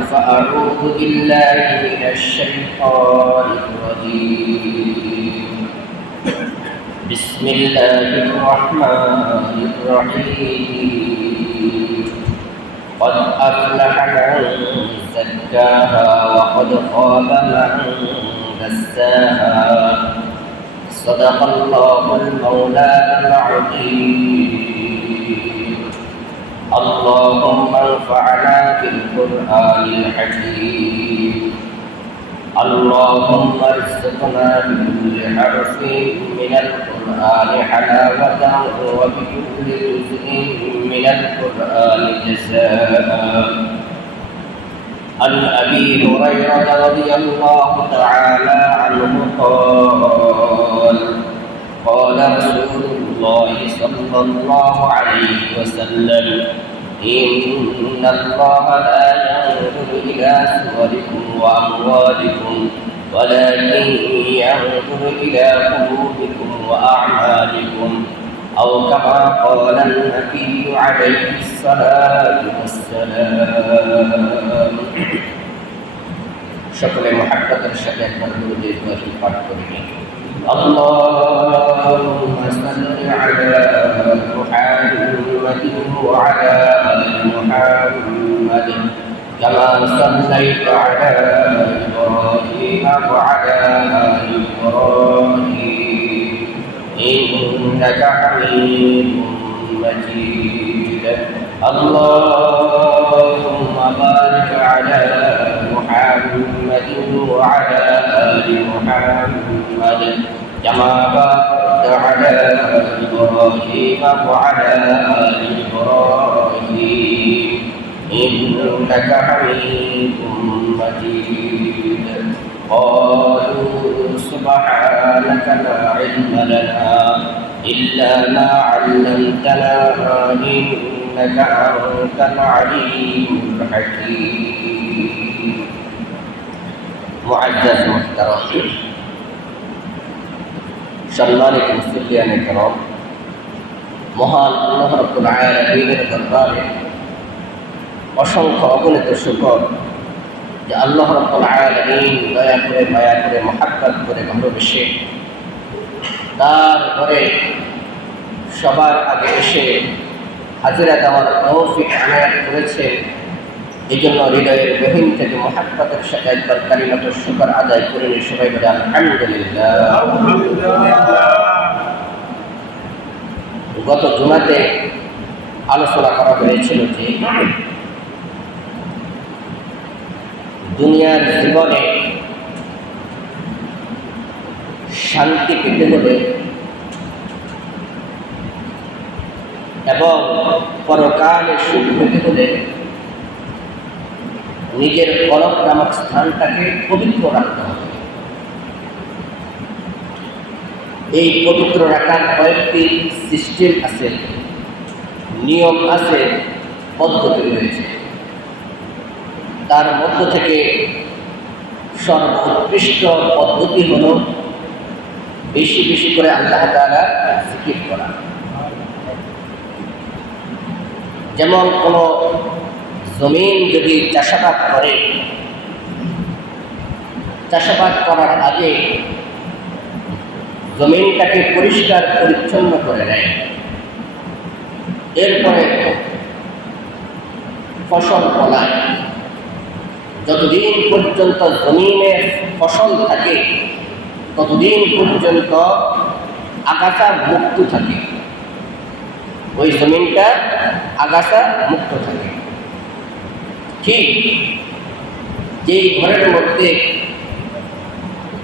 فأعوذ بالله من الشيطان الرجيم بسم الله الرحمن الرحيم قد أفلح من زكاها وقد خاب من دساها صدق الله المولانا العظيم اللهم انفعنا بالقرآن الحكيم اللهم ارزقنا بكل حرف من القرآن حلاوة وبكل جزء من القرآن جزاء عن أبي هريرة رضي الله تعالى عنه قال قال رسول الله صلى الله عليه وسلم إن الله لا ينظر إلى صوركم وأموالكم ولكن ينظر إلى قلوبكم وأعمالكم أو كما قال النبي عليه الصلاة والسلام شكر محبة الشكر والمجد والفرق اللهم صل على محمد وعلى آل محمد كما صليت على إبراهيم وعلى آل إبراهيم إنك حميد مجيد اللهم بارك على محمد وعلى آل محمد كما باركت على إبراهيم وعلى آل إبراهيم إنك حميد مجيد قالوا سبحانك لا علم لنا إلا ما علمتنا إنك أنت العليم الحكيم معزز محترم সম্মানিত মুসলিয়ানে کرام মহান আল্লাহ রাব্বুল আলামিনের দরবারে অসংখ্য অগণিত শুকর যে আল্লাহ রাব্বুল আলামিন দয়া করে মায়া করে মহব্বত করে ভালোবেসে তার ঘরে সবার আগে এসে হাজিরা দেওয়ার তৌফিক আনায়াত করেছে। এই জন্য হৃদয়ের গহীন থেকে মহব্বতের সাথে একবার কালিমাত শুকর আদায় করে নিয়ে সবাই বলে আলহামদুলিল্লাহ। গত জুমাতে আলোচনা করা হয়েছিল যে দুনিয়ার জীবনে শান্তি পেতে হলে এবং পরকালে সুখ পেতে হলে নিজের কলব নামক স্থানটাকে পবিত্র রাখতে হবে। এই পবিত্র রাখার কয়েকটি সিস্টেম আছে, নিয়ম আছে, পদ্ধতি রয়েছে। তার মধ্য থেকে সর্বোৎকৃষ্ট পদ্ধতি হল বেশি বেশি করে আল্লাহ তাআলা জিকির করা। যেমন কোনো জমিন যদি চাষাবাদ করে, চাষাবাদ করার আগে জমিনটাকে পরিষ্কার পরিচ্ছন্ন করে নেয়, এরপরে ফসল ফলায়। যতদিন পর্যন্ত জমিনে ফসল থাকে ততদিন পর্যন্ত আগাছা মুক্ত থাকে, ওই জমিনটা আগাছা মুক্ত থাকে। ঠিক যেই ঘরের মধ্যে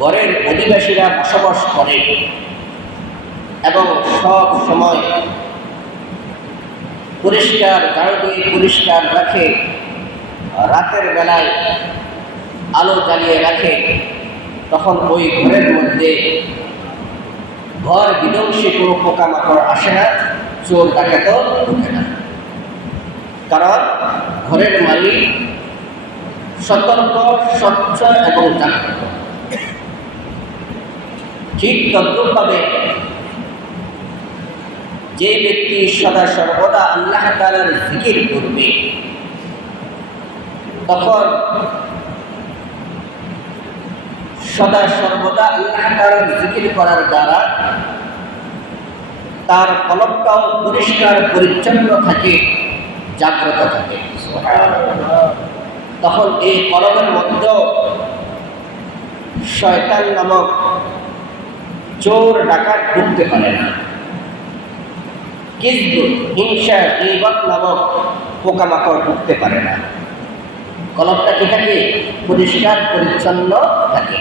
ঘরের অধিবাসীরা বসবাস করে এবং সব সময় পরিষ্কার ঝাড়ু দিয়ে পরিষ্কার রাখে, রাতের বেলায় আলো জ্বালিয়ে রাখে, তখন ওই ঘরের মধ্যে ঘর বিধ্বংসী কোনো পোকামাকড় আসে না, চোর ডাকাতও ঢুকে না। কারণ ঘরের মালিক সতর্ক, স্বচ্ছ এবং জাগ্রত। ঠিক তদ্রূপভাবে যে ব্যক্তি সদা সর্বদা আল্লাহ তাআলার জিকির করবে, তখন সদা সর্বদা আল্লাহ তাআলার জিকির করার দ্বারা তার কলবটাও পরিষ্কার পরিচ্ছন্ন থাকে, জাগ্রত থাকে। তখন এই কলবের মধ্যে শয়তান নামক চোর ডাকাত ঢুকতে পারে না, কিসব, হিংসা, গীবত নামক পোকামাকড় ঢুকতে পারে না। কলবটা কি থাকে? পরিষ্কার পরিচ্ছন্ন থাকে।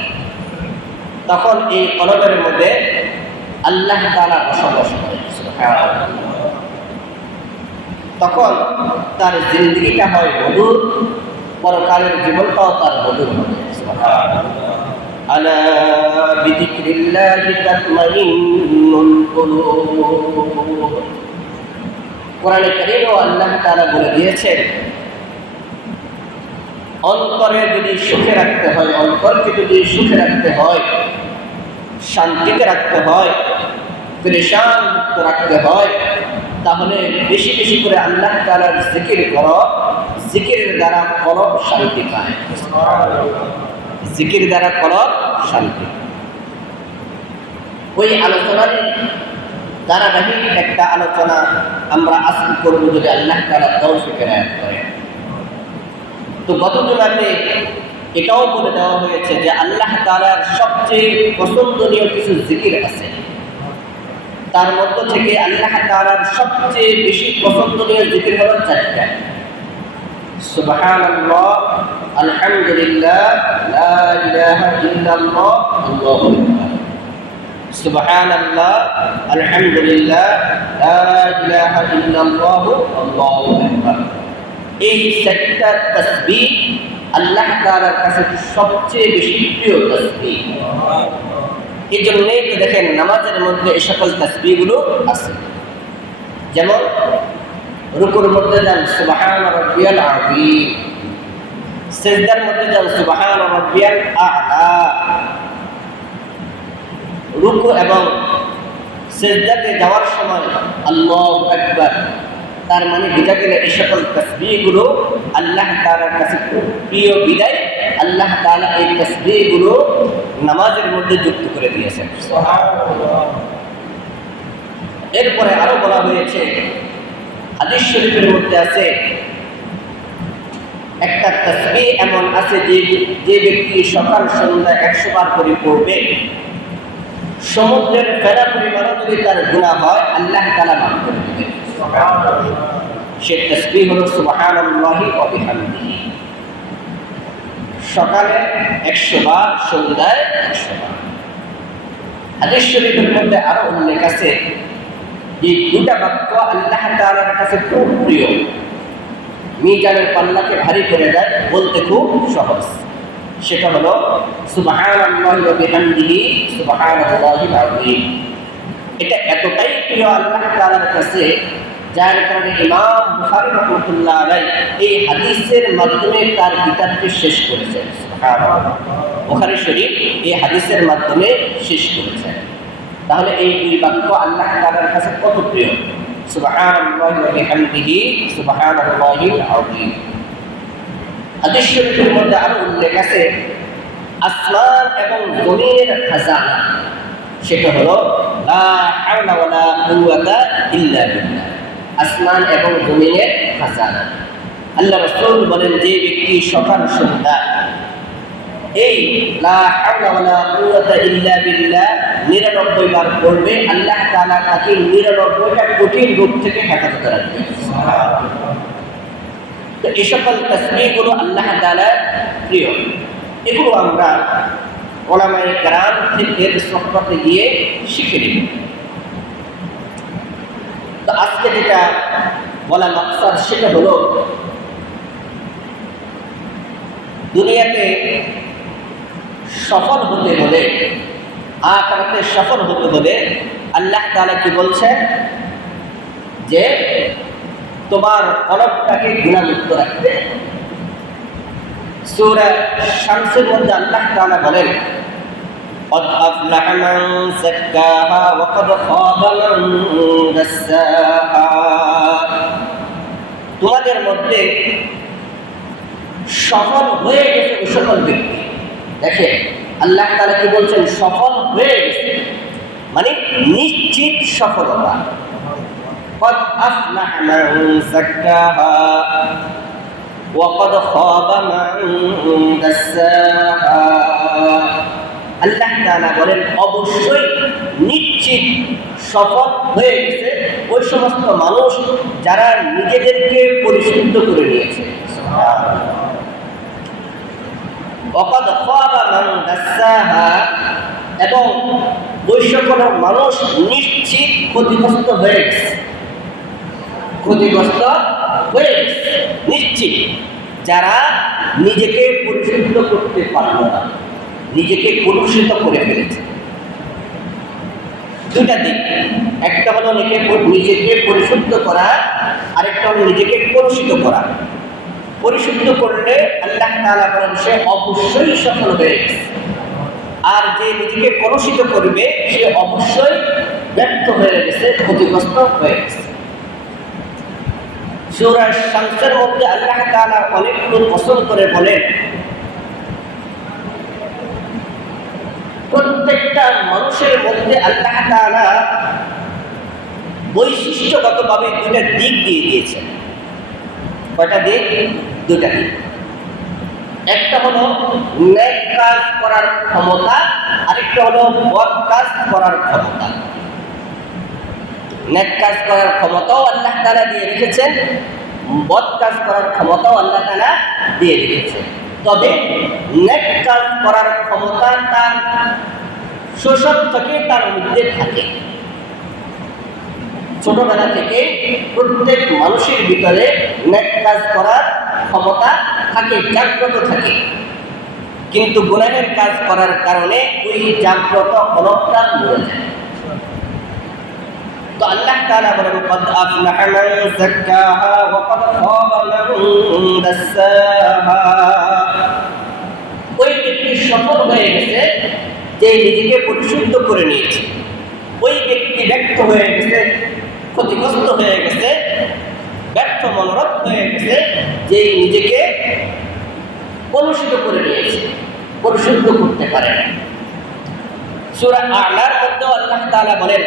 তখন এই কলবের মধ্যে আল্লাহ তাআলা বসবাস করে। তখন তার জিন্দেগিটা হয় মধুর, পরকালের জীবনটাও তার মধুর হবে। আলা বিযিকরিল্লাহি তাতমাইন্নুল কুলুব। কোরআনে কারীমে আল্লাহ তাআলা বলে দিয়েছেন, অন্তরে যদি সুখে রাখতে হয়, অন্তরকে যদি সুখে রাখতে হয়, শান্তিতে রাখতে হয়, পেরেশান মুক্ত রাখতে হয়, তাহলে বেশি বেশি করে আল্লাহ তাআলার জিকির করো। জিকিরের দ্বারা কলব শান্তি পায়। জিকির দ্বারা কলব শান্তি। ওই আলোচনার ধারাবাহিক একটা আলোচনা আমরা আজকে করব যদি আল্লাহ তাআলা তৌফিক এনায়েত করে। তো গত জুমাতে এটাও বলে দেওয়া হয়েছে যে আল্লাহ তাআলার সবচেয়ে পছন্দনীয় কিছু জিকির আছে। তার মধ্য থেকে আল্লাহ তাআলার সবচেয়ে বেশি পছন্দনীয় জিকির হলো চারটা: সুবহানাল্লাহ, আলহামদুলিল্লাহ, লা ইলাহা ইল্লাল্লাহ, আল্লাহু আকবার। সুবহানাল্লাহ, আলহামদুলিল্লাহ, লা ইলাহা ইল্লাল্লাহ, আল্লাহু আকবার। এই চারটা তাসবিহ আল্লাহ তাআলার কাছে সবচেয়ে বেশি প্রিয় তাসবিহ। এই জন্যই তো দেখেন নামাজের মধ্যে এই সকল তাসবিহগুলো আছে। যেমন রুকুর মধ্যে যান সুবহানা রাব্বিয়াল আযীম, সিজদার মধ্যে যান সুবহানা রাব্বিয়াল আ'লা। রুকু এবং সিজদাতে যাওয়ার সময় আল্লাহু আকবার। তার মানে বোঝা গেল এই সকল তাসবিহগুলো আল্লাহ তাআলার কাছে খুব প্রিয় বিদায় আল্লাহ তাআলা এই তাসবিহগুলো নামাজের মধ্যে যুক্ত করে দিয়েছেন। এরপরে আরো বলা হয়েছে, হাদিস শরীফের মধ্যে আছে একটা তাসবিহ এমন আছে যে ব্যক্তি সকাল সন্ধ্যা 100 বার করে পড়বে, সমুদ্রের ফেনা পরিমাণও যদি তার গুনাহ হয় আল্লাহ তাআলা মাফ করে দিবেন। সে তাসবিহ হলো সুবহানাল্লাহি ওয়া বিহামদিহি। সকালে 100 বার, সন্ধ্যায় 100 বার। হাদিস শরীফের মধ্যে আরো উল্লেখ আছে যে দুটা বাক্য আল্লাহ তাআলার কাছে খুব প্রিয়, মিজানের পাল্লাকে ভারী করে দেয়, বলতে খুব সহজ। সেটা হলো সুবহানাল্লাহি ওয়া বিহামদিহি সুবহানাল্লাহিল আযীম। এটা এতটাই প্রিয় আল্লাহ তাআলার কাছে, যার কারণে ইমাম বুখারী রাহমাতুল্লাহ আলাইহি এই হাদিসের মাধ্যমে তার কিতাবটি শেষ করেছেন। সুবহানাল্লাহ, বুখারী শরীফ এই হাদিসের মাধ্যমে শেষ করেছেন। তাহলে এই দুই বাক্য আল্লাহ তাআলার কাছে কত প্রিয়! সুবহানাল্লাহি ওয়া বিহামদিহি সুবহানাল্লাহিল আযীম। হাদিস শরীফের মধ্যে আরো উল্লেখ আছে আসমান এবং জমিনের খাজানা, সেটা হলো লা হাওলা ওয়ালা কুওয়াতা ইল্লা বিল্লাহ। আসমান এবং জমিনের খাজানা। আল্লাহ রাসূল বলেন, যে ব্যক্তি সকাল সন্ধ্যা এই লা হাওলা ওয়ালা কুওয়াতা ইল্লা বিল্লাহ 99 বার পড়বে, আল্লাহ তাআলা তাকে 99টা কঠিন রোগ থেকে হেফাজত রাখবে। তো এই সকল তাসবিহগুলো আল্লাহ তাআলার প্রিয়। এগুলো আমরা উলামায়ে কেরাম থেকে সোহবতে গিয়ে শিখে নিব। তো আজকে যেটা বলা মাকসাদ সেটা হলো, দুনিয়াতে সফল হতে হলে, আখিরাতে সফল হতে হলে আল্লাহ তাআলা কি বলছেন যে তোমার কলবটাকে গুনাহমুক্ত রাখতে। সূরা শামসের মধ্যে আল্লাহ তাআলা বলেন, قد أفلح من زكاها وقد خاب من دساها। তোমাদের মধ্যে সফল হয়ে গেছে ওই সকল ব্যক্তি। দেখেন আল্লাহ তাআলা কি বলছেন, সফল হয়ে গেছে মানে নিশ্চিত সফলতা। قد أفلح من زكاها وقد خاب من دساها। আল্লাহ তাআলা বলেন অবশ্যই নিশ্চিত সফল হয়ে গেছে ওই সমস্ত মানুষ যারা নিজেদেরকে পরিশুদ্ধ করে নিয়েছে। وقد خاب من دساها, এবং ওই সকল মানুষ নিশ্চিত ক্ষতিগ্রস্ত হয়ে গেছে। ক্ষতিগ্রস্ত হয়ে গেছে নিশ্চিত, যারা নিজেকে পরিশুদ্ধ করতে পারল না, নিজেকে কলুষিত করে ফেলেছে। দুইটা দিক, একটা হলো নিজেকে পরিশুদ্ধ করা, আরেকটা হলো নিজেকে কলুষিত করা। পরিশুদ্ধ করলে আল্লাহ তাআলা বলেন সে অবশ্যই সফল হয়ে গেছে, আর যে নিজেকে কলুষিত করবে সে অবশ্যই ব্যর্থ হয়ে গেছে, ক্ষতিগ্রস্ত হয়ে গেছে। সূরা শামসের মধ্যে আল্লাহ তাআলা অনেকগুলো কসম করে বলেন প্রত্যেকটা মানুষের মধ্যে আল্লাহ তাআলা বৈশিষ্ট্যগতভাবে দুইটা দিক দিয়ে দিয়েছেন। কয়টা দিক? দুইটা দিক। একটা হলো নেক কাজ করার ক্ষমতা, আরেকটা হলো বদ কাজ করার ক্ষমতা। নেক কাজ করার ক্ষমতাও আল্লাহ তাআলা দিয়ে রেখেছেন, বদ কাজ করার ক্ষমতাও আল্লাহ তাআলা দিয়ে রেখেছেন। তবে নেক কাজ করার ক্ষমতা তার শৈশব থেকে তার মধ্যে থাকে। ছোটবেলা থেকে প্রত্যেক মানুষের ভিতরে নেক কাজ করার ক্ষমতা থাকে, জাগ্রত থাকে, কিন্তু গুনাহের কাজ করার কারণে ওই জাগ্রত অলপটা মরে যায়। তো আল্লাহ তাআলা বলেন قد أفلح من زكاها وقد خاب من دساها। ওই ব্যক্তি সফল হয়ে গেছে যে নিজেকে পরিশুদ্ধ করে নিয়েছে, ওই ব্যক্তি ব্যর্থ হয়ে গেছে, ক্ষতিগ্রস্ত হয়ে গেছে, ব্যর্থ মনোরথ হয়ে গেছে যে নিজেকে কলুষিত করে নিয়েছে, পরিশুদ্ধ করতে পারে না। সূরা আ'লার মধ্যে আল্লাহ তাআলা বলেন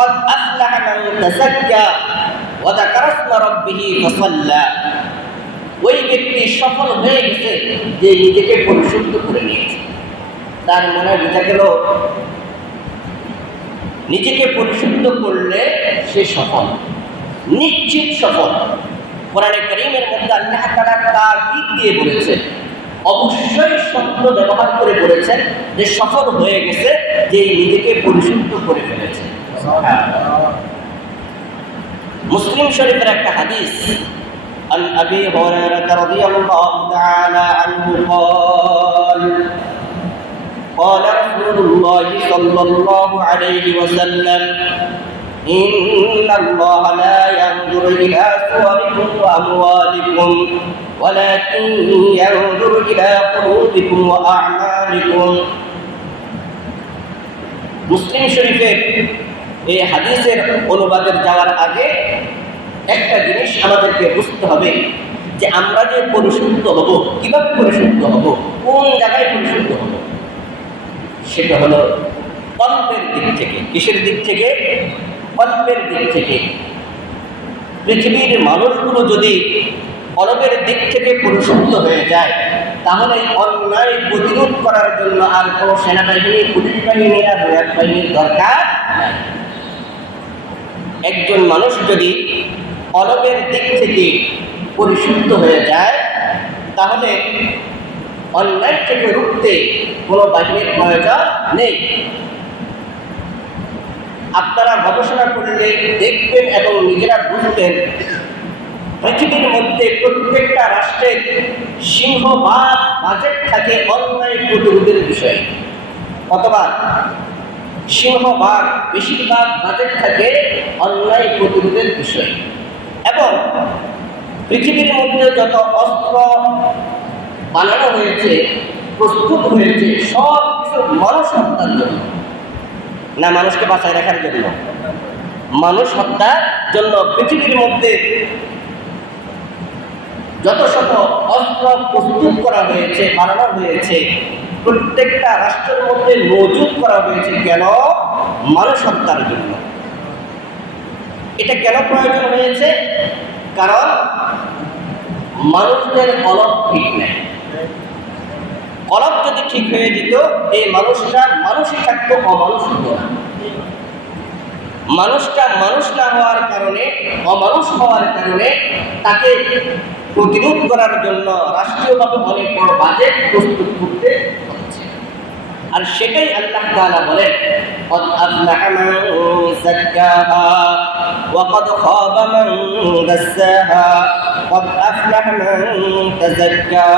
قد أفلح من تزكى وذكر اسم ربه فصلى। ওই ব্যক্তি সফল হয়ে গেছে যে নিজেকে পরিশুদ্ধ করে নিয়েছে। তার মনে বোঝা গেল নিজেকে পরিশুদ্ধ করলে সে সফল, নিশ্চিত সফল। কোরআনে কারীমের মধ্যে আল্লাহ তাআলা তাকিদ দিয়ে বলেছেন, অবশ্যই শব্দ ব্যবহার করে বলেছেন যে সফল হয়ে গেছে যে নিজেকে পরিশুদ্ধ করে ফেলেছে। মুসলিম শরীফের একটা হাদিস, عن أبي هريرة رضي الله تعالى عنه قال رسول الله صلى الله عليه وسلم إن الله لا ينظر إلى صوركم وأموالكم ولكن ينظر إلى قلوبكم وأعمالكم। মুসলিম শরীফের এই হাদিসের অনুবাদের যাওয়ার আগে একটা জিনিস আমাদেরকে বুঝতে হবে যে আমরা যে পরিশুদ্ধ হব, কিভাবে পরিশুদ্ধ হব, কোন জায়গায় পরিশুদ্ধ হব, সেটা হলো কল্পের দিক থেকে। কিসের দিক থেকে? কল্পের দিক থেকে। পৃথিবীর মানুষগুলো যদি কলবের দিক থেকে পরিশুদ্ধ হয়ে যায় তাহলে অন্যায় প্রতিরোধ করার জন্য আর কোনো সেনাবাহিনী, পুলিশ বাহিনী আর র্যাব বাহিনীর দরকার নাই। একজন মানুষ যদি কলবের দিক থেকে পরিশুদ্ধ হয়ে যায় তাহলে অন্যায় থেকে রুখতে কোনো বাহিনীর প্রয়োজন নেই। আপনারা গবেষণা করলে দেখবেন এবং নিজেরা বুঝবেন পৃথিবীর মধ্যে প্রত্যেকটা রাষ্ট্রের সিংহভাগ বাজেট থাকে অন্যায় প্রতিরোধের বিষয়ে। কতবার? সিংহভাগ, বেশিরভাগ বাজেট থাকে অন্যায় প্রতিরোধের বিষয়ে। এবং পৃথিবীর মধ্যে যত অস্ত্র বানানো হয়েছে, প্রস্তুত হয়েছে, সব কিছু মানুষ হত্যার জন্য না মানুষকে বাঁচায় রাখার জন্য? মানুষ হত্যার জন্য। পৃথিবীর মধ্যে যত শত অস্ত্র প্রস্তুত করা হয়েছে, বানানো হয়েছে, প্রত্যেকটা রাষ্ট্রের মধ্যে মজুদ করা হয়েছে কেন? মানুষ হত্যার জন্য। এটা কেন প্রয়োজন হয়েছে? কারণ মানুষদের কলব ঠিক নেই। কলব যদি ঠিক হয়ে যেত, এই মানুষটা মানুষই থাকতো, অমানুষ হতো না। মানুষটা মানুষ না হওয়ার কারণে, অমানুষ হওয়ার কারণে তাকে প্রতিরোধ করার জন্য রাষ্ট্রীয়ভাবে অনেক বড় বাজেট প্রস্তুত করতে হচ্ছে। আর সেটাই আল্লাহ তাআলা বলেন, قد أفلح من زكاها وقد خاب من دساها قد أفلح من تزكى।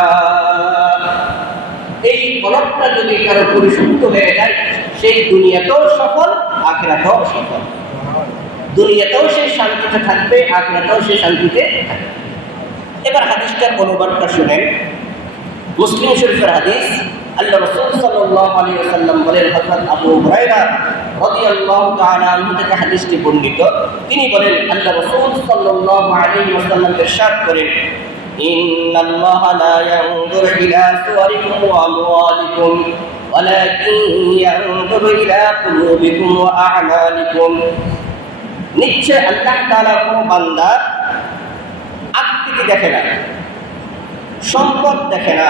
এই কলবটা যদি কারো পরিশুদ্ধ হয়ে যায়, সেই দুনিয়াতেও সফল, আখিরাতেও সফল। দুনিয়াতেও সে শান্তিতে থাকবে, আখিরাতেও সে শান্তিতে থাকবে। এবার হাদিসটার অনুবাদটা শুনেন। মুসলিম শরীফের হাদিস। আল্লাহ রাসূল সাল্লাল্লাহু আলাইহি ওয়াসাল্লাম বলেন, হযরত আবু হুরায়রা রাদিয়াল্লাহু তাআলা আনহু থেকে হাদিসটি বর্ণিত। তিনি বলেন, আল্লাহ রাসূল সাল্লাল্লাহু আলাইহি ওয়াসাল্লাম ইরশাদ করেন, ইন্নাল্লাহা লা ইয়ানজুরু ইলা সুওয়ারিকুম ওয়া আমওয়ালিকুম ওয়ালাকিন ইয়ানজুরু ইলা কুলুবিকুম ওয়া আ'মালিকুম। নিশ্চয় আল্লাহ তাআলা কোন বান্দার আকৃতি দেখে না, সম্পদ দেখে না,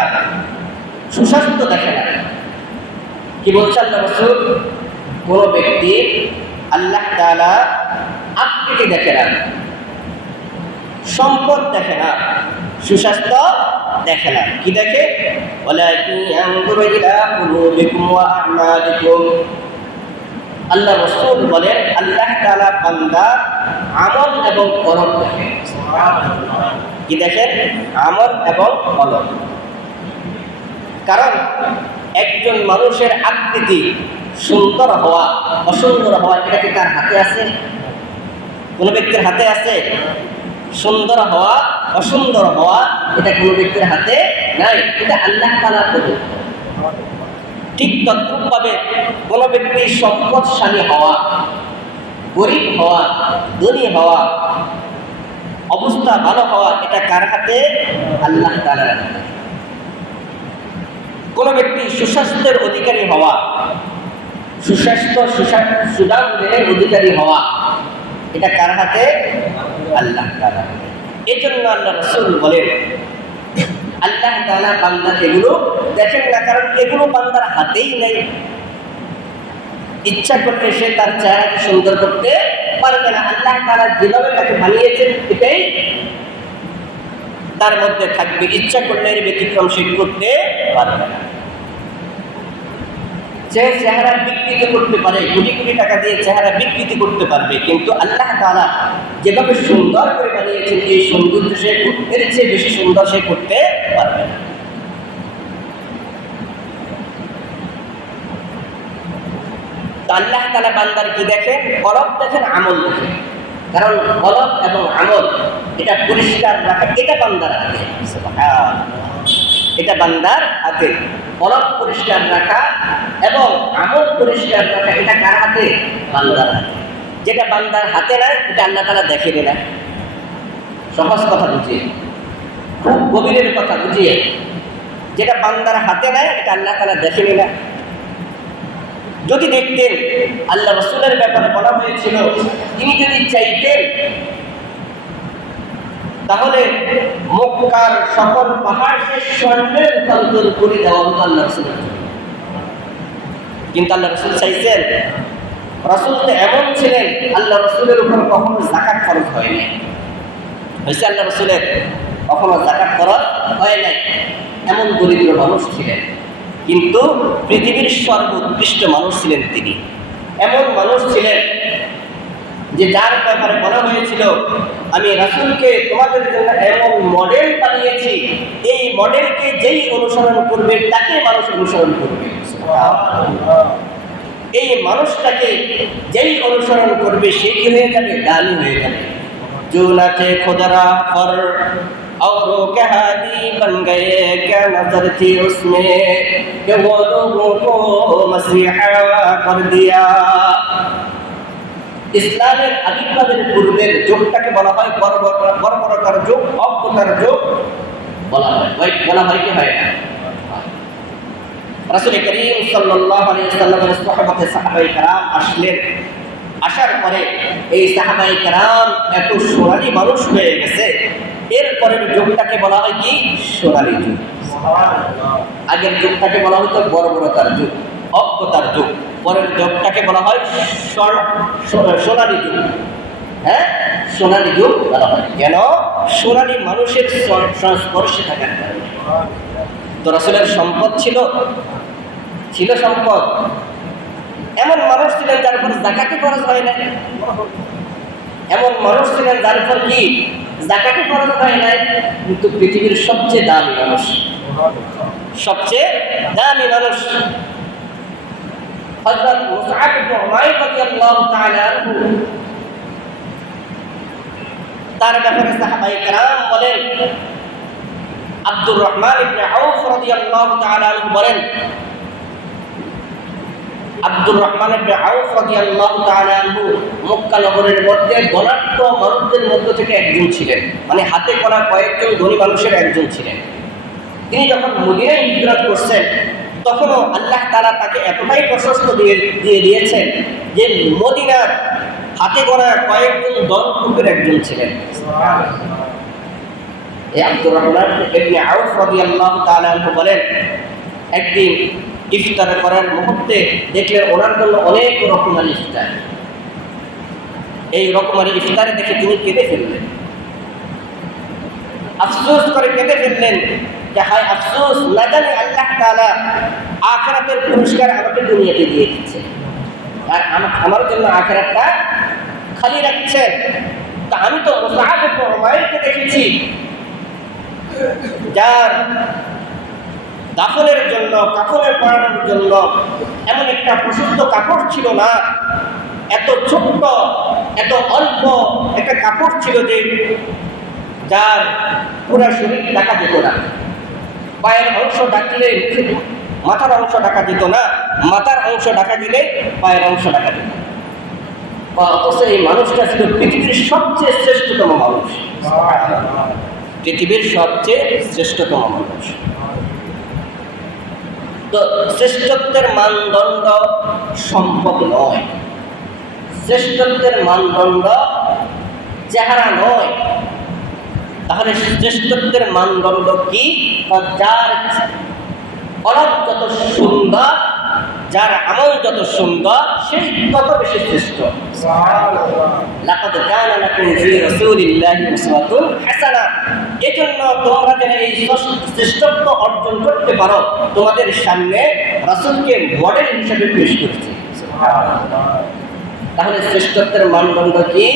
সুস্বাস্থ্য দেখে না। কি বলছে আল্লাহ রাসূল? কোন ব্যক্তি আল্লাহ তাআলা আকৃতি দেখে না, সম্পদ দেখে না, সুস্বাস্থ্য দেখে না। কি দেখে? ওয়ালাকিন ইয়ানজুরু ইলা কুলুবিকুম ওয়া আ'মালিকুম। আল্লাহ রাসূল বলেন, আল্লাহ তাআলা বান্দার আমল এবং কলব দেখেন। কি দেখেন? আমল এবং কলব। কারণ একজন মানুষের আকৃতি সুন্দর হওয়া, অসুন্দর হওয়া, এটা কি তার হাতে আছে? কোন ব্যক্তির হাতে আছে? সুন্দর হওয়া, অসুন্দর হওয়া, এটা কোন ব্যক্তির হাতে নাই। এটা আল্লাহ তাআলার প্রদত্ত। ঠিক তদ্রূপভাবে কোন ব্যক্তির সম্পদশালী হওয়া, গরিব হওয়া, ধনী হওয়া, অবস্থা ভালো হওয়া, এটা কার হাতে? আল্লাহ তাআলার হাতে। কোন ব্যক্তি সুস্বাস্থ্যের অধিকারী হওয়া, সুস্বাস্থ্য সুদানের অধিকারী হওয়া, এটা কার হাতে? আল্লাহ তাআলার হাতে। এই জন্য আল্লাহ রাসূল বলেন, আল্লাহ তাআলা বান্দার এগুলো দেখেন না, কারণ এগুলো বান্দার হাতেই নেই। ইচ্ছা করলে সে তার চেহারাকে সুন্দর করতে পারবে না। আল্লাহ তাআলা যেভাবে তাকে বানিয়েছেন এটাই তার মধ্যে থাকবে। ইচ্ছা করলে এর ব্যতিক্রম সে করতে পারবে না। যে চেহারা বিকৃতি করতে পারে, কোটি কোটি টাকা দিয়ে চেহারা বিকৃতি করতে পারবে, কিন্তু আল্লাহ তাআলা যেভাবে সুন্দর করে বানিয়েছেন, এই সৌন্দর্য সে এর চেয়ে বেশি সুন্দর সে করতে পারবে না। আল্লাহ তাআলা বান্দার কি দেখেন? কলব দেখেন, আমল দেখেন। কারণ কলব এবং আমল এটা পরিষ্কার রাখা, এটা বান্দার হাতে। এটা বান্দার হাতে। কলব পরিষ্কার রাখা এবং আমল পরিষ্কার রাখা, এটা কার হাতে? বান্দার হাতে। যেটা বান্দার হাতে নাই, এটা আল্লাহ তাআলা দেখেন না। সহজ কথা বুঝিয়ে, খুব গভীরের কথা বুঝিয়ে, যেটা বান্দার হাতে নাই, এটা আল্লাহ তাআলা দেখেন না। যদি দেখতেন, আল্লাহ রাসূলের ব্যাপারে বলা হয়েছিল, তিনি যদি চাইতেন তাহলে মক্কার সকল পাহাড়কে স্বর্ণে রূপান্তর করে দেওয়া হতো আল্লাহ রাসূলের। কিন্তু আল্লাহ রাসূল চাইছেন? রাসূল তো এমন ছিলেন, আল্লাহ রাসূলের উপর কখনো যাকাত খরচ হয়নি। হয়েছে? আল্লাহ রাসূলের কখনো যাকাত খরচ হয় নাই। এমন দরিদ্র মানুষ ছিলেন, কিন্তু পৃথিবীর সর্বোৎকৃষ্ট মানুষ ছিলেন তিনি। এমন মানুষ ছিলেন যে যার ব্যাপারে বলা হয়েছিল, আমি রাসূলকে তোমাদের জন্য এমন মডেল বানিয়েছি, এই মডেলকে যেই অনুসরণ করবে তাকে মানুষ অনুসরণ করবে। এই মানুষটাকে যেই অনুসরণ করবে সেই হয়ে যাবে, দানি হয়ে যাবে। जो नाचे खुदरा पर औरों के हादी बन गए, क्या नजर थी उसमें कि वो लोगों को मसीहा कर दिया। ইসলামের আবির্ভাবের পূর্বের যুগটাকে বলা হয় বর্বরতার যুগ, অজ্ঞতার যুগ বলা হয় কি হয় না? রাসূল করিম সাল্লাল্লাহু আলাইহি ওয়াসাল্লামের সাহাবায়ে সাহাবায়ে কেরাম আসলেন। আসার পরে এই সাহাবায়ে কেরাম এত সোনালী মানুষ হয়ে গেছে, এরপরের যুগটাকে বলা হয় কি? সোনালী যুগ। আগের যুগটাকে বলা হতো বর্বরতার যুগ, অজ্ঞতার যুগ। পরের যুগটাকে বলা হয় সোনালী যুগ। হ্যাঁ, সোনালী যুগ বলা হয় কেন? সোনালী মানুষের সংস্পর্শে থাকার কারণে। তো রাসূলের সম্পদ ছিল সম্পদ। এমন মানুষ ছিলেন যার উপর যাকাতি খরচ হয় না, এমন মানুষ ছিলেন যার উপর কি যাকাতি খরচ হয় না, কিন্তু পৃথিবীর সবচেয়ে দামি মানুষ, সবচেয়ে দামি মানুষ হযরত মুসআব ইবনে উমাইর রাদিয়াল্লাহু তাআলা আনহু। তার ব্যাপারে সাহাবায়ে কেরাম বলেন, আব্দুর রহমান ইবনে আউফ রাদিয়াল্লাহু তাআলা আনহু বলেন, আব্দুর রহমান ইবনে আউফ রাদিয়াল্লাহু তাআলা আনহু মক্কা নগরের মধ্যে ধনাঢ্য মানুষদের মধ্য থেকে একজন ছিলেন, মানে হাতে গোনা কয়েকজন ধনী মানুষের একজন ছিলেন। তিনি যখন মদিনায় হিজরত করছেন, তখনও আল্লাহ তাআলা তাকে এতটাই প্রশস্ত দিয়ে দিয়েছেন যে মদিনার হাতে গোনা কয়েকজন দলকুপের একজন ছিলেন। এই আব্দুর রহমান ইবনে আউফ রাদিয়াল্লাহু তাআলা আনহু বলেন, একদিন ইফতার করার মুহূর্তে দেখলেন ওনার জন্য অনেক রকমারি ইফতার। এই রকমারি ইফতারে দেখে তিনি কেঁদে ফেললেন, আফসোস করে কেঁদে ফেললেন যে হায় আফসোস, না জানি আল্লাহ তাআলা আখিরাতের পুরস্কার আমাকে দুনিয়াতে দিয়ে দিচ্ছে আর আমার জন্য আখিরাতটা খালি রাখছেন। তা আমি তো মুসআব ইবনে উমাইরকে দেখেছি, যার দাফনের জন্য, কাফনের পরানোর জন্য এমন একটা প্রশস্ত কাপড় ছিল না, এত ছোট্ট এত অল্প একটা কাপড় ছিল যে যার পুরো শরীর ঢাকা যেত না। পায়ের অংশ ঢাকলে মাথার অংশ ঢাকা যেত না, মাথার অংশ ঢাকা দিলে পায়ের অংশ ঢাকা যেত। অথচ এই মানুষটা ছিল পৃথিবীর সবচেয়ে শ্রেষ্ঠতম মানুষ, পৃথিবীর সবচেয়ে শ্রেষ্ঠতম মানুষ। তো শ্রেষ্ঠত্বের মানদণ্ড সম্পদ নয়, শ্রেষ্ঠত্বের মানদণ্ড চেহারা নয়। তাহলে শ্রেষ্ঠত্বের মানদণ্ড কি? যার কলব যত সুন্দর, যার আমল যত সুন্দর, সেই তত বেশি শ্রেষ্ঠ। লাকাদ কানা লাকুম ফি রাসূলিল্লাহি উসওয়াতুন হাসানাহ। এজন্য তোমরা যেন এই শ্রেষ্ঠত্ব অর্জন করতে পারো, তোমাদের সামনে রাসূলকে মডেল হিসেবে পেশ করেছি। তাহলে শ্রেষ্ঠত্বের মানদণ্ড কি?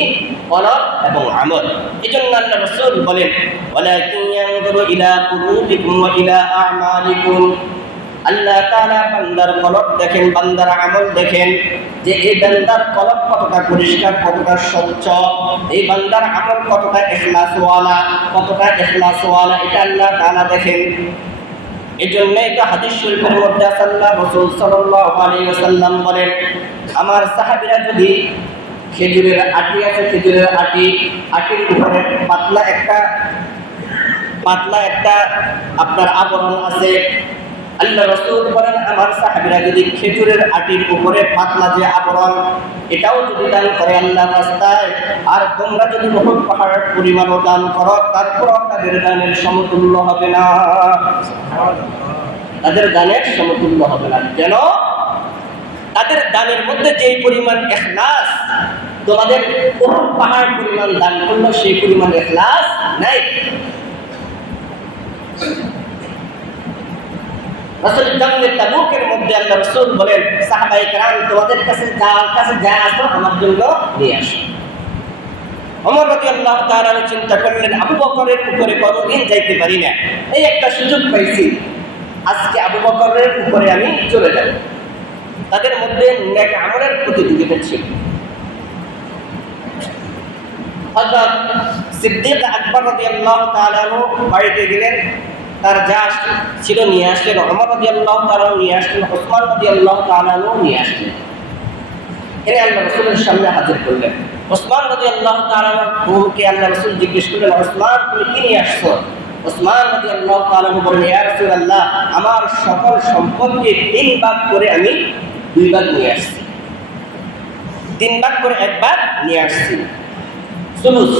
কলব এবং আমল। এজন্য আল্লাহ রাসূল বলেন, ওয়ালাকিন ইয়ানজুরু ইলা কুলুবিকুম ওয়া ইলা আমালিকুম। আল্লাহ তাআলা বান্দার কলব দেখেন, বান্দার আমল দেখেন, যে এই বান্দার কলব কতটা পরিষ্কার, কতটা স্বচ্ছ, এই বান্দার আমল কতটা ইখলাসওয়ালা, এটা আল্লাহ তাআলা দেখেন। এজন্য এটা হাদিস শরীফের মধ্যে আল্লাহ রাসূল সাল্লাল্লাহু আলাইহি ওয়াসাল্লাম বলেন, আমার সাহাবীরা যদি খেজুরের আটি আছে, খেজুরের আটির উপরে পাতলা একটা আপনার আবরণ আছে, আল্লাহ রাসূল বলেন আমার সাহাবীরা যদি খেজুরের আটির উপরে পাতলা যে আবরণ, এটাও যদি দান করে আল্লাহর রাস্তায়, আর তোমরা যদি বহুত পাহাড়ের পরিমাণও দান করো, তারপর তাদের দানের সমতুল্য হবে না, তাদের দানের সমতুল্য হবে না। কেন? তাদের দানের মধ্যে যেই পরিমাণ ইখলাস, তোমাদের বহুত পাহাড় পরিমাণ দান করলো সেই পরিমাণ ইখলাস নাই। রাসূল জামে তাবুকের মধ্যে আল্লাহ রাসূল বলেন, সাহাবায়ে কেরাম তোমাদের কাছে যা আছে আমার জন্য নিয়ে আসো। ওমর রাদিয়াল্লাহু তাআলা চিন্তা করলেন, আবু বকরের উপরে কোনদিন যাইতে পারি না, এই একটা সুযোগ পাইছি, আজকে আবু বকরের উপরে আমি চলে যাব। তাদের মধ্যে নেক আমলের প্রতিযোগিতা ছিল। হযরত সিদ্দিক আকবর রাদিয়াল্লাহু তাআলা বাড়িতে গেলেন, তার যা ছিল নিয়ে আসলেন। ওমর রাদিয়াল্লাহু তাআলা নিয়ে আসলেন, ওসমান রাদিয়াল্লাহু তাআলা নিয়ে আসলেন। এনে আল্লাহ রাসূলের সামনে হাজির করলেন। ওসমান রাদিয়াল্লাহু তাআলা আনহুকে আল্লাহ রাসূল জিজ্ঞেস করলেন, ওসমান তুমি কি নিয়ে আসছো? ওসমান রাদিয়াল্লাহু তাআলা বললেন, ইয়া রাসূলুল্লাহ, আমার সকল সম্পদকে 3 ভাগ করে আমি 2 ভাগ নিয়ে আসছি। 3 ভাগ করে 1 ভাগ নিয়ে আসছি, সুলুস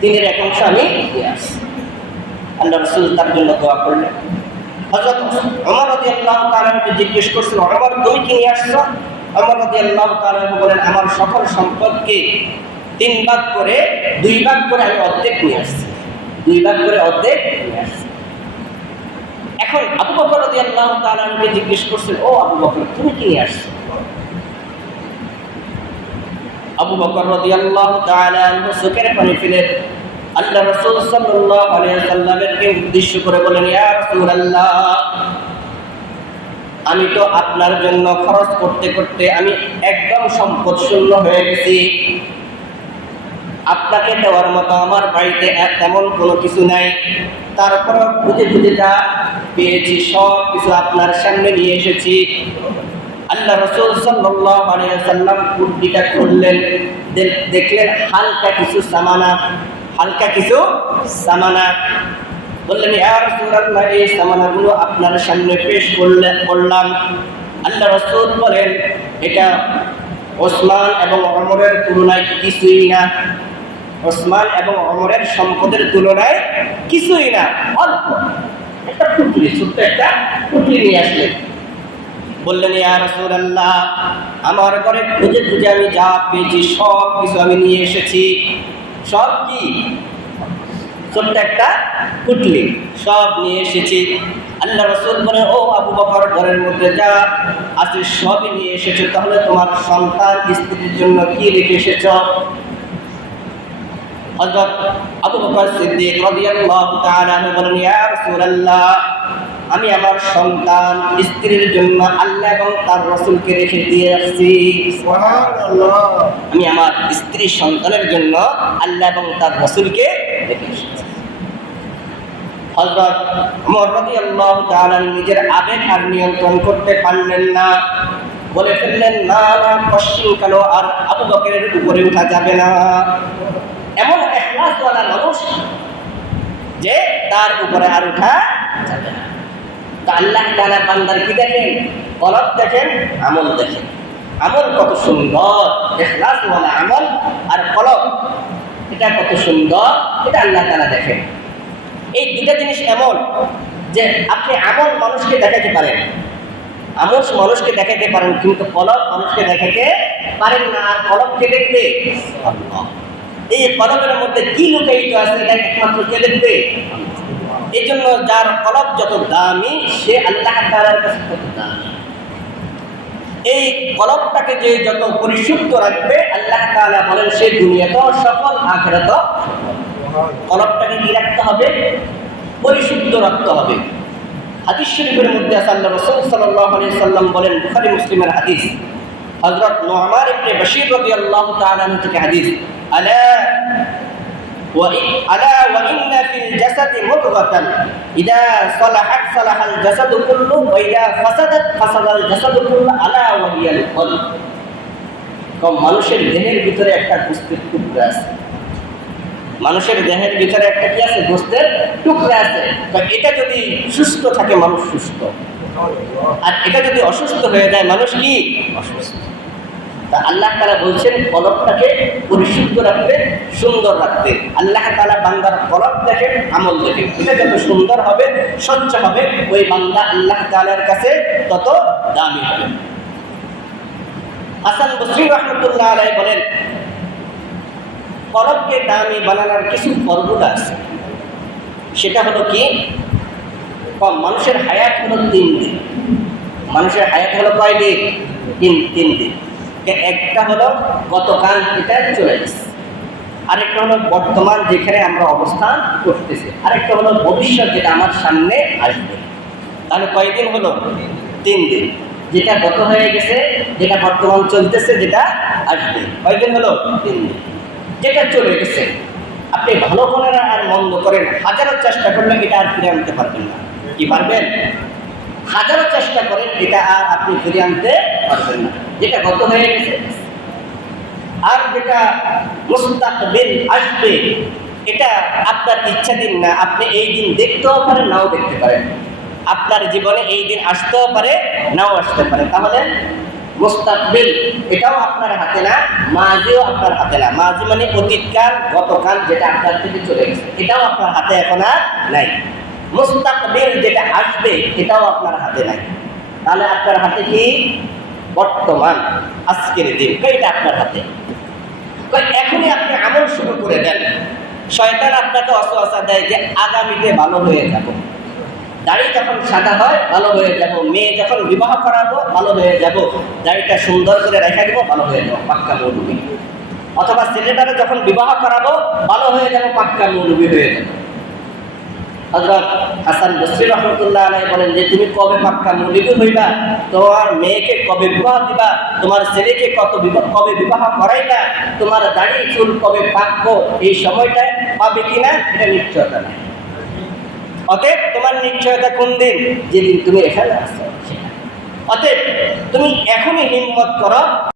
3-এর 1 অংশ আমি নিয়ে আসছি। আল্লাহ রাসূল তার জন্য দোয়া করলেন। হযরত ওমর রাদিয়াল্লাহু তাআলাকে জিজ্ঞেস করছেন, ওমর তুমি কি নিয়ে আসছো? ওমর রাদিয়াল্লাহু তাআলা বলেন, আমার সকল সম্পদকে 3 ভাগ করে 2 ভাগ করে আমি অর্ধেক নিয়ে আসছি, 2 ভাগ করে অর্ধেক নিয়ে আসছি। এখন আবু বকর রাদিয়াল্লাহু তাআলাকে জিজ্ঞেস করছেন, ও আবু বকর তুমি কি নিয়ে আসছো? আবু বকর রাদিয়াল্লাহু তাআলা চোখের পানি ফেলে আল্লাহ রাসূল সাল্লাল্লাহু আলাইহি ওয়াসাল্লামকে উদ্দেশ্য করে বলেন, ইয়া রাসূলুল্লাহ, আমি তো আপনার জন্য খরচ করতে করতে আমি একদম সম্পদ শূন্য হয়ে গেছি। আপনাকে দেওয়ার মতো আমার বাড়িতে তেমন কোনো কিছু নাই। তারপরে খুঁজে খুঁজে যা পেয়েছি সব কিছু আপনার সামনে নিয়ে এসেছি। আল্লাহ রাসূল সাল্লাল্লাহু আলাইহি ওয়াসাল্লাম কুর্দিটা খুললেন, দেখলেন হালকা কিছু সামানা। বললেন, ইয়া রাসূলুল্লাহ, এই সামানাগুলো আপনার সামনে পেশ করলাম। আল্লাহ রাসূল বলেন, এটা ওসমান এবং ওমরের তুলনায় কিছুই না। ওসমান এবং ওমরের সম্পদের তুলনায় কিছুই না, অল্প একটা টুকরি, ছোট্ট একটা টুকরি নিয়ে আসলেন। বললেন, ইয়া রাসূলুল্লাহ, আমার ঘরে খুঁজে খুঁজে আমি যা পেয়েছি সব কিছু আমি নিয়ে এসেছি। সব কি? ছোট্ট একটা পুটলি, সব নিয়ে এসেছি। আল্লাহ রাসূল বলেন, ও আবু বকর, ঘরের মধ্যে যা আছে সবই নিয়ে এসেছো, তাহলে তোমার সন্তান স্ত্রীর জন্য কি রেখে এসেছ? হযরত আবু বকর সিদ্দিক রাদিয়াল্লাহু তাআলা বলেন, ইয়া রাসূলুল্লাহ, আমি আমার সন্তান স্ত্রীর জন্য আল্লাহ এবং তার রাসূলকে রেখে দিয়ে আসছি। সুবহানাল্লাহ, আমি আমার স্ত্রী সন্তানের জন্য আল্লাহ এবং তার রাসূলকে রেখে এসেছি। হযরত ওমর রাদিয়াল্লাহু তাআলা নিজের আবেগ আর নিয়ন্ত্রণ করতে পারলেন না, বলে ফেললেন, না না, পশ্চিম কালো আর আবু বকরের উপরে উঠা যাবে না। এমন ইখলাসওয়ালা মানুষ যে তার উপরে আর উঠা যাবে না। তো আল্লাহ তাআলা বান্দার কি দেখেন? কলব দেখেন, আমল দেখেন। আমল কত সুন্দর, ইখলাসওয়ালা আমল আর কলব এটা কত সুন্দর, এটা আল্লাহ তাআলা দেখেন। এই দুটা জিনিস এমন যে আপনি আমল মানুষকে দেখাতে পারেন, মানুষকে দেখাতে পারেন, কিন্তু কলব মানুষকে দেখাতে পারেন না। আর কলবকে দেখবে আল্লাহ। এই কলবের মধ্যে কি লুকায়িত আছে এটা একমাত্র কে দেখবে? এই জন্য যার কলব যত দামি, সে আল্লাহ তাআলার কাছে তত দামি। এই কলবটাকে যে যত পরিশুদ্ধ রাখবে, আল্লাহ তাআলা বলেন সে দুনিয়াতেও সফল, আখিরাতেও সফল। কলবটাকে কি রাখতে হবে? পরিশুদ্ধ রাখতে হবে। হাদিস শরীফের মধ্যে আছে, আল্লাহ রাসূল সাল্লাল্লাহু আলাইহি ওয়াসাল্লাম বলেন, বুখারী মুসলিমের হাদিস, হযরত নু'মান ইবনে বাশীর রাদিয়াল্লাহু তাআলা আনহু থেকে হাদিস, আলা ওয়া ইন্না ফিল জাসাদি মুদগাতান ইযা সালাহাত সালাহাল জাসাদু কুল্লু ওয়া ইযা ফাসাদাত ফাসাদাল জাসাদু কুল্লু আলা ওয়া হিয়াল কলব। মানুষের দেহের ভিতরে একটা গোশতের টুকরা আছে। মানুষের দেহের ভিতরে একটা কি আছে? গোশতের টুকরা আছে। তো এটা যদি সুস্থ থাকে, মানুষ সুস্থ, আর এটা যদি অসুস্থ হয়ে যায়, মানুষ কি? অসুস্থ। তা আল্লাহ তাআলা বলছেন কলবটাকে পরিশুদ্ধ রাখতে, সুন্দর রাখতে। আল্লাহ তাআলা বান্দার কলব দেখেন, আমল দেখেন। এটা যত সুন্দর হবে, স্বচ্ছ হবে, ওই বান্দা আল্লাহ তাআলার কাছে তত দামি হবে। হাসান বসরি রাহমাতুল্লাহ আলাইহি বলেন, কলবকে দামি বানানোর কিছু ফর্মুলা আছে। সেটা হলো কি? মানুষের হায়াত হলো 3 দিন। মানুষের হায়াত হলো কয় দিন? 3 দিন। একটা হলো গতকাল, এটা চলে গেছে। আরেকটা হলো বর্তমান, যেখানে আমরা অবস্থান করতেছি। আরেকটা হলো ভবিষ্যৎ, যেটা আমার সামনে আসবে। তাহলে কয়দিন হলো? 3 দিন। যেটা গত হয়ে গেছে, যেটা বর্তমান চলতেছে, যেটা আসবে। কয়দিন হলো? 3 দিন। যেটা চলে গেছে, আপনি ভালো করেন আর মন্দ করেন, হাজারো চেষ্টা করলে এটা আর ফিরে আনতে পারবেন না। কি পারবেন? হাজারো চেষ্টা করেন, এটা আর আপনি ফিরে আনতে পারবেন না। যেটা গত হয়ে গেছে, আর যেটা মুস্তাকবিল আসবে, এটা আপনার ইচ্ছাধীন না। আপনি এই দিন দেখতেও পারেন, নাও দেখতে পারেন। আপনার জীবনে এই দিন আসতেও পারে, নাও আসতে পারে। তাহলে মুস্তাকবিল এটাও আপনার হাতে না, মাজিও আপনার হাতে না। মাজি মানে অতীতকাল, গতকাল, যেটা আপনার থেকে চলে গেছে, এটাও আপনার হাতে এখন আর নাই। মুস্তাকবিল যেটা আসবে, এটাও আপনার হাতে নাই। তাহলে আপনার হাতে কি? বর্তমান, আজকের দিন, এটা আপনার হাতে। এখনই আপনি আমল শুরু করে দেন। শয়তান আপনাকে ওয়াসওয়াসা দেয় যে আগামীতে ভালো হয়ে যাব, দাড়ি যখন সাদা হয় ভালো হয়ে যাব, মেয়ে যখন বিবাহ করাবো ভালো হয়ে যাব, দাড়িটা সুন্দর করে রেখে দেবো, ভালো হয়ে যাবো, পাক্কা মৌলবী। অথবা ছেলেটারে যখন বিবাহ করাবো ভালো হয়ে যাব, পাক্কা মৌলবী হয়ে যাবো। হযরত হাসান বসরি রাহমাতুল্লাহ আলাইহি বলেন যে তুমি কবে পাক্কা মৌলবী হইবা, তোমার মেয়েকে কবে বিবাহ দিবা, তোমার ছেলেকে কবে বিবাহ করাইবা, তোমার দাড়ি চুল কবে পাকবো, এই সময়টা পাবে কিনা এটা নিশ্চয়তা নাই। অতএব তোমার নিশ্চয়তা কোন দিন? যেদিন তুমি এখানে আসছো। অতএব তুমি এখনই হিম্মত করো।